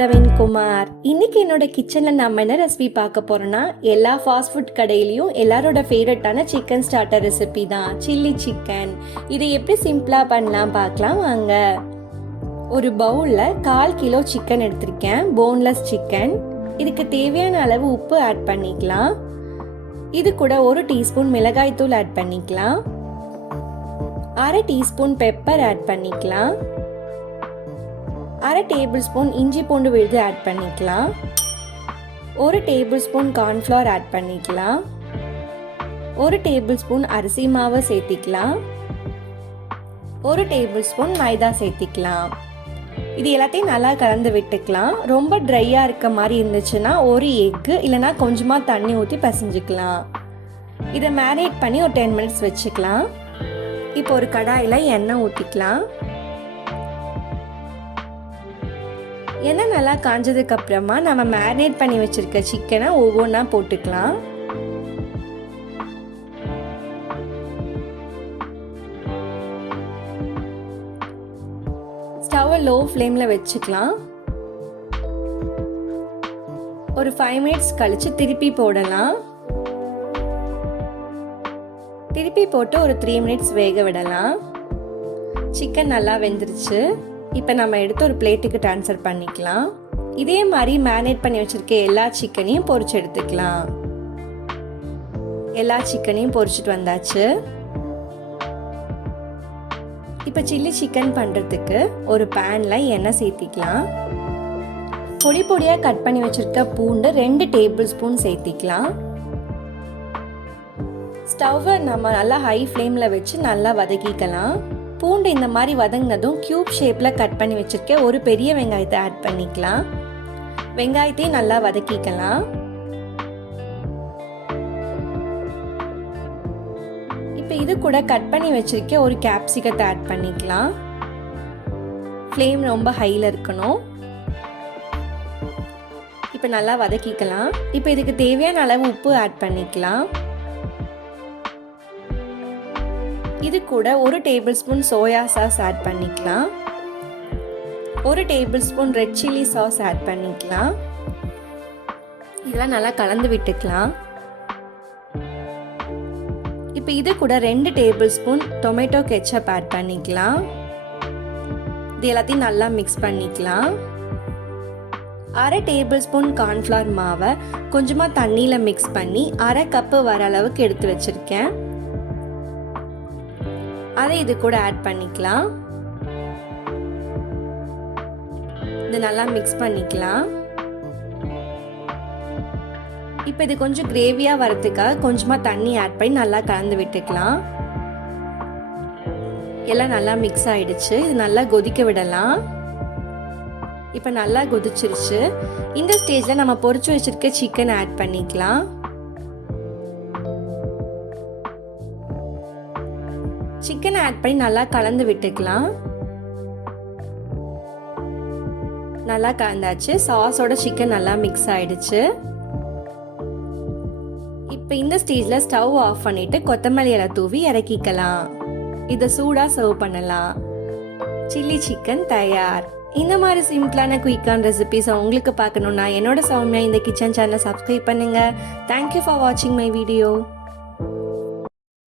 பிரவீன்குமார். இன்னைக்கு என்னோட கிச்சனில் நம்ம என்ன ரெசிபி பார்க்க போறோம்னா, எல்லா ஃபாஸ்ட் ஃபுட் கடையிலையும் எல்லாரோட ஃபேவரட்டான சிக்கன் ஸ்டார்டர் ரெசிபி தான் சில்லி சிக்கன். இதை எப்படி சிம்பிளாக பண்ணலாம் பார்க்கலாம் வாங்க. ஒரு பவுலில் 1/4 கிலோ சிக்கன் எடுத்திருக்கேன், போன்லெஸ் சிக்கன். இதுக்கு தேவையான அளவு உப்பு ஆட் பண்ணிக்கலாம். இது கூட 1 டீஸ்பூன் மிளகாய் தூள் ஆட் பண்ணிக்கலாம். 1/2 டீஸ்பூன் பெப்பர் ஆட் பண்ணிக்கலாம். 1/2 டேபிள் ஸ்பூன் இஞ்சி பூண்டு விழுது ஆட் பண்ணிக்கலாம். 1 டேபிள் ஸ்பூன் கார்ன்ஃப்ளவர் ஆட் பண்ணிக்கலாம். 1 டேபிள் ஸ்பூன் அரிசி மாவு சேர்த்திக்கலாம். 1 டேபிள் ஸ்பூன் மைதா சேர்த்திக்கலாம். இது எல்லாத்தையும் நல்லா கலந்து விட்டுக்கலாம். ரொம்ப ட்ரையாக இருக்க மாதிரி இருந்துச்சுன்னா 1 எக்கு இல்லைனா கொஞ்சமாக தண்ணி ஊற்றி பிசைஞ்சுக்கலாம். இதை மேரினேட் பண்ணி ஒரு 10 மினிட்ஸ் வச்சுக்கலாம். இப்போ ஒரு கடாயில் எண்ணெய் ஊற்றிக்கலாம். எண்ணெய் நல்லா காஞ்சதுக்கு அப்புறமா நம்ம மேரினேட் பண்ணி வச்சிருக்க சிக்கனை ஒவ்வொன்றா போட்டுக்கலாம். ஸ்டவ்வை லோ ஃப்ளேமில் வச்சுக்கலாம். ஒரு 5 மினிட்ஸ் கழிச்சு திருப்பி போடலாம். திருப்பி போட்டு ஒரு 3 மினிட்ஸ் வேக விடலாம். சிக்கன் நல்லா வெந்துருச்சு. இப்போ நம்ம எடுத்து ஒரு பிளேட்டுக்கு ட்ரான்ஸ்ஃபர் பண்ணிக்கலாம். இதே மாதிரி மேரினேட் பண்ணி வச்சுருக்க எல்லா சிக்கனையும் பொரிச்சு எடுத்துக்கலாம். எல்லா சிக்கனையும் பொரிச்சிட்டு வந்தாச்சு. இப்போ சில்லி சிக்கன் பண்ணுறதுக்கு ஒரு பேனில் எண்ணெய் சேர்த்திக்கலாம். பொடி பொடியாக கட் பண்ணி வச்சுருக்க பூண்டு 2 டேபிள் ஸ்பூன் சேர்த்திக்கலாம். ஸ்டவ்வை நம்ம நல்லா ஹை ஃப்ளேமில் வச்சு நல்லா வதக்கிக்கலாம். பூண்டு இந்த மாதிரி வதங்கினதும் கியூப் ஷேப்பில் கட் பண்ணி வச்சுருக்க ஒரு பெரிய வெங்காயத்தை ஆட் பண்ணிக்கலாம். வெங்காயத்தையும் நல்லா வதக்கிக்கலாம். இப்போ இது கூட கட் பண்ணி வச்சுருக்க ஒரு கேப்சிகத்தை ஆட் பண்ணிக்கலாம். ஃப்ளேம் ரொம்ப ஹையில் இருக்கணும். இப்போ நல்லா வதக்கிக்கலாம். இப்போ இதுக்கு தேவையான அளவு உப்பு ஆட் பண்ணிக்கலாம். இது கூட 1 tablespoon soya sauce add பண்ணிக்கலாம். 1 tablespoon red chilli sauce add பண்ணிக்கலாம். இதெல்லாம் நல்லா கலந்து விட்டுக்கலாம். இப்போ இது கூட 2 tablespoon tomato ketchup add பண்ணிக்கலாம். இது எல்லாத்தையும் நல்லா மிக்ஸ் பண்ணிக்கலாம். 1/2 டேபிள் ஸ்பூன் கார்ன்ஃப்ளவர் மாவை கொஞ்சமாக தண்ணியில் மிக்ஸ் பண்ணி 1/2 கப்பு வர அளவுக்கு எடுத்து வச்சுருக்கேன். அதை இது கூட ஆட் பண்ணிக்கலாம். இது நல்லா மிக்ஸ் பண்ணிக்கலாம். இப்போ இது கொஞ்சம் கிரேவியாக வரதுக்காக கொஞ்சமாக தண்ணி ஆட் பண்ணி நல்லா கலந்து விட்டுக்கலாம். எல்லாம் நல்லா மிக்ஸ் ஆயிடுச்சு. இது நல்லா கொதிக்க விடலாம். இப்போ நல்லா கொதிச்சிருச்சு. இந்த ஸ்டேஜில் நம்ம பொரிச்சு வச்சிருக்க சிக்கன் ஆட் பண்ணிக்கலாம். சிக்கன் ஆட் பண்ணி நல்லா கலந்து விட்டுக்கலாம். நல்லா கலந்தாச்சு. சாஸோட சிக்கன் நல்லா மிக்ஸ் ஆயிடுச்சு. இப்போ இந்த ஸ்டேஜில் ஸ்டவ் ஆஃப் பண்ணிட்டு கொத்தமல்லி இலை தூவி இறக்கிக்கலாம். இதை சூடாக சர்வ் பண்ணலாம். சில்லி சிக்கன் தயார். இந்த மாதிரி சிம்பிளான குயிக்கான ரெசிபிஸை உங்களுக்கு பார்க்கணுன்னா என்னோட சௌமியா இந்த கிச்சன் சேனலை சப்ஸ்கிரைப் பண்ணுங்க. தேங்க்யூ ஃபார் வாட்சிங் மை வீடியோ.